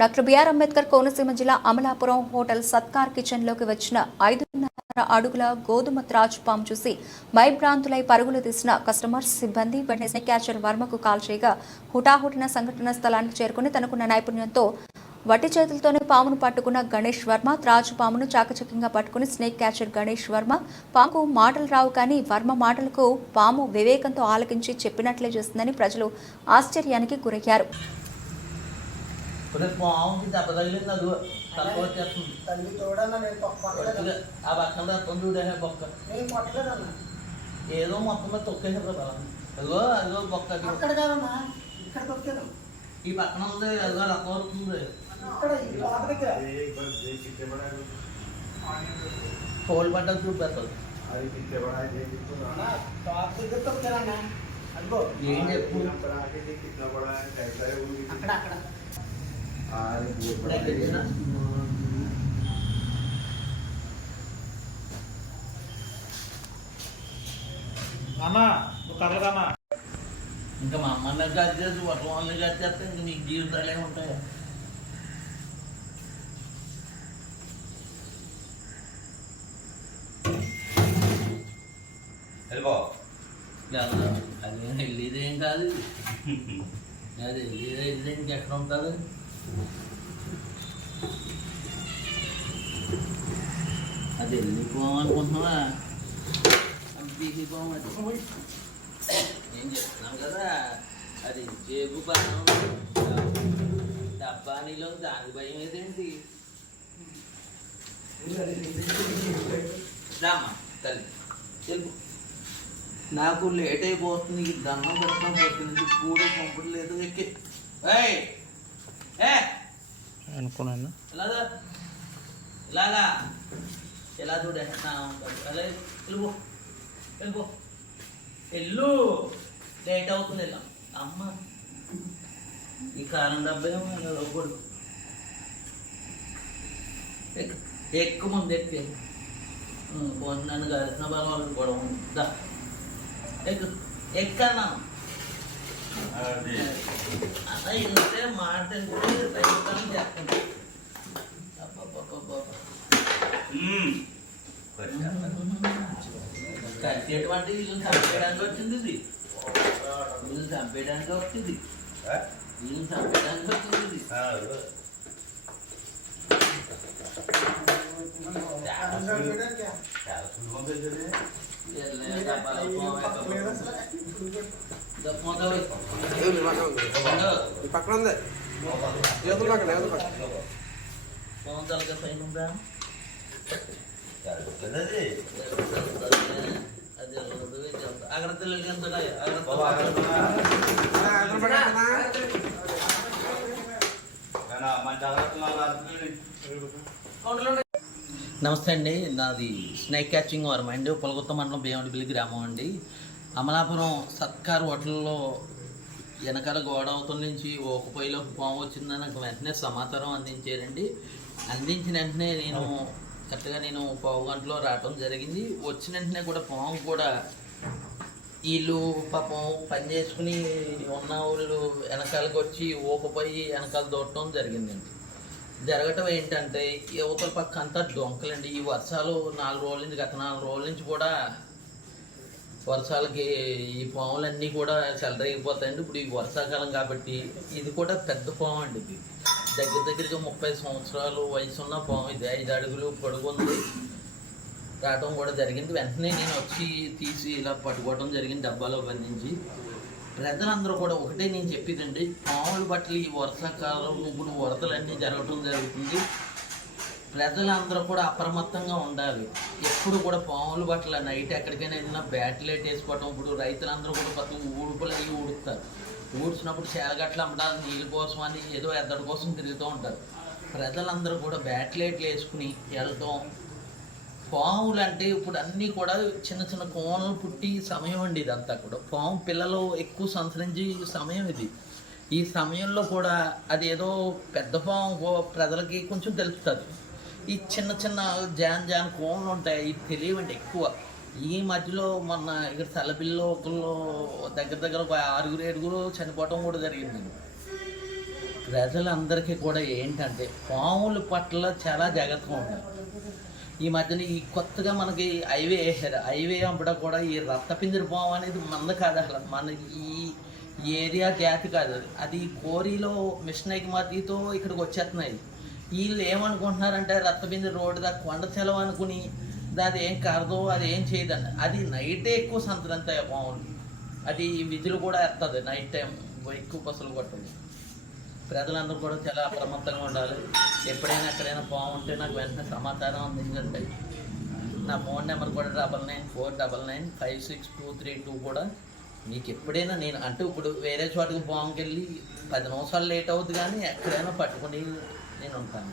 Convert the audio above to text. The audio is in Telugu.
డాక్టర్ బిఆర్ అంబేద్కర్ కోనసీమ జిల్లా అమలాపురం హోటల్ సత్కార్ కిచెన్లోకి వచ్చిన 5.5 అడుగుల గోధుమ త్రాచు పాము చూసి భయభ్రాంతులై పరుగులు తీసిన కస్టమర్స్ సిబ్బంది వెంటనే స్నేక్ క్యాచర్ వర్మకు కాల్ చేయగా హుటాహుటిన సంఘటన స్థలానికి చేరుకుని తనకున్న నైపుణ్యంతో వట్టి చేతులతోనే పామును పట్టుకున్న గణేష్ వర్మ త్రాచు పామును చాకచక్యంగా పట్టుకుని స్నేక్ క్యాచర్ గణేష్ వర్మ పాముకు మాటలు రావు కానీ వర్మ మాటలకు పాము వివేకంతో ఆలకించి చెప్పినట్లే చేస్తుందని ప్రజలు ఆశ్చర్యానికి గురయ్యారు. పాముకి దెబ్బ తగిలింది అది తలకొచ్చేస్తుంది. తల్లి చూడన్నా నేను కొట్టలేదు. ఆ పక్కన తొందర బొక్క నేను కొట్టలేదన్నా. ఏదో మొత్తం మీద తొక్కేసారు బలం. అదిగో అదిగో బొక్క అక్కడ కాదన్నా, ఇక్కడ తొక్కేదాం. ఈ పక్కన ఉంది అదిగో రక్తం వస్తుంది. ఇక్కడ ఈ పాత దగ్గర హోల్ పడ్డా చూపెడతారు. పాత దగ్గర తొక్కేదన్నా. అదిగో ఏం చెప్పు అక్కడ అక్కడ అన్నా కర్రదన్నా ఇంకా మా అమ్మని కట్ చేసి ఒకటి వాళ్ళని కట్ చేస్తే ఇంక మీకు జీవితాలే ఉంటాయి. అది వెళ్ళేదేం కాదు, అది వెళ్ళేదే ఇంకెక్కడ ఉంటుంది. అది వెళ్ళిపోవాలనుకుంటున్నావా? అది తీసిపోవం. అది నేను చెప్తున్నాను కదా, అది జేబు పక్కన డబ్బా నీలో దాని భయం ఏదేంటి? రామ్మా తల్లి చెప్పు. నాకు లేట్ అయిపోతుంది, దండం పెట్టడం పోతుంది, కూడా పంపట్లేదు. ఎక్కి అనుకున్నాను ఇలాగా ఇలాగా ఎలా చూడే అలా వెళ్ళిపో వెళ్ళిపో వెళ్ళు, లేట్ అవుతుంది. వెళ్ళా అమ్మ ఈ కారం డబ్బే కొడుకు ఎక్కువ ముందు ఎక్కి నన్ను కలిసిన బలం వాళ్ళకి గొడవ దా ఎక్కు ఎక్కన్నా అలా ఇంతే మాట చెప్తాను. కట్టేటువంటి వీళ్ళని చంపేయడానికి వచ్చింది, ఇది వీళ్ళని చంపేయడానికి వచ్చింది, వీళ్ళని చంపేయడానికి వచ్చింది. పక్కన ఉంది తలగా పైన ఉందా అది అక్కడ తెలియదు ఎంత నమస్తే అండి, నాది స్నేక్ క్యాచింగ్ వారం అండి. పొలగొత్త మండలం భీమడిపల్లి గ్రామం అండి. అమలాపురం సత్కార్ హోటల్లో వెనకాల గోడ అవతల నుంచి ఒక పొయ్యిలోకి పాము వచ్చిందని నాకు వెంటనే సమాచారం అందించారండి. అందించిన వెంటనే నేను కరెక్ట్గా పావు గంటలో రావటం జరిగింది. వచ్చిన వెంటనే కూడా పాము కూడా వీళ్ళు పాపం పని చేసుకుని ఉన్న వాళ్ళు వెనకాలకి వచ్చి ఊకపోయి వెనకాల దూడటం జరిగిందండి. జరగటం ఏంటంటే యువతల పక్క అంతా డొంకలండి. ఈ వర్షాలు 4 రోజుల నుంచి, గత 4 రోజుల నుంచి కూడా వర్షాలకి ఈ పాములన్నీ కూడా చెలరైపోతాయండి. ఇప్పుడు ఈ వర్షాకాలం కాబట్టి ఇది కూడా పెద్ద పాము అండి. ఇది దగ్గరగా 30 సంవత్సరాలు వయసు ఉన్న పాము. ఇది 5 అడుగులు పొడుగుంది. రావటం కూడా జరిగింది. వెంటనే నేను వచ్చి తీసి ఇలా పట్టుకోవడం జరిగింది డబ్బాలో బంధించి. ప్రజలందరూ కూడా ఒకటే నేను చెప్పేదండి, పాములు బట్టలు ఈ వర్షాకాలం ఇప్పుడు వరదలన్నీ జరగటం జరుగుతుంది. ప్రజలందరూ కూడా అప్రమత్తంగా ఉండాలి. ఎప్పుడు కూడా పాములు బట్టలు నైట్ ఎక్కడికైనా వెళ్ళినా బ్యాట్ లైట్ వేసుకోవటం. ఇప్పుడు రైతులందరూ కూడా ప్రతి ఊడుపులు అవి ఊడుస్తారు. ఊడ్చినప్పుడు చేలగట్లు అమ్మడానికి నీళ్ళ కోసం అని ఏదో ఎద్దడి కోసం తిరుగుతూ ఉంటారు. ప్రజలందరూ కూడా బ్యాట్ లైట్లు వేసుకుని వెళ్ళటం. పాములు అంటే ఇప్పుడు అన్నీ కూడా చిన్న చిన్న కోనలు పుట్టి సమయం అండి. ఇదంతా కూడా పాము పిల్లలు ఎక్కువ సంతరించి సమయం ఇది. ఈ సమయంలో కూడా అది ఏదో పెద్ద పాము ప్రజలకి కొంచెం తెలుస్తుంది. ఈ చిన్న చిన్న జాన్ కోనలు ఉంటాయి, ఇవి తెలియవండి ఎక్కువ. ఈ మధ్యలో మొన్న ఇక్కడ తలపిల్లో ఒకళ్ళు దగ్గర ఒక 6-7 చనిపోవటం కూడా జరిగిందండి. ప్రజలందరికీ కూడా ఏంటంటే పాముల పట్ల చాలా జాగ్రత్తగా ఉంటారు. ఈ మధ్యన ఈ కొత్తగా మనకి హైవే వేసారు. హైవే అప్పుడు కూడా ఈ రక్తపింజర పాము అనేది మంద కాదు, అసలు మన ఈ ఏరియా జాతి కాదు. అది కోరిలో మిషన్ ఎగుమతితో ఇక్కడికి వచ్చేస్తున్నాయి. వీళ్ళు ఏమనుకుంటున్నారంటే రక్తపింజర రోడ్డు దాకా కొండ సెలవు అనుకుని అది ఏం కాదు, అది ఏం చేయదండి. అది నైటే ఎక్కువ సంతరంతాయి పాములు. అది విధులు కూడా వేస్తుంది నైట్ టైం, ఎక్కువ బస్సులు కొట్టదు. ప్రజలందరూ కూడా చాలా అప్రమత్తంగా ఉండాలి. ఎప్పుడైనా ఎక్కడైనా పాము ఉంటే నాకు వెంటనే సమాచారం అందించండి. నా ఫోన్ నెంబర్ కూడా 9949956232 కూడా. మీకు ఎప్పుడైనా నేను అంటే ఇప్పుడు వేరే చోటకి పాముకి వెళ్ళి 10 నిమిషాలు లేట్ అవుతుంది, కానీ ఎక్కడైనా పట్టుకుని నేను ఉంటాను.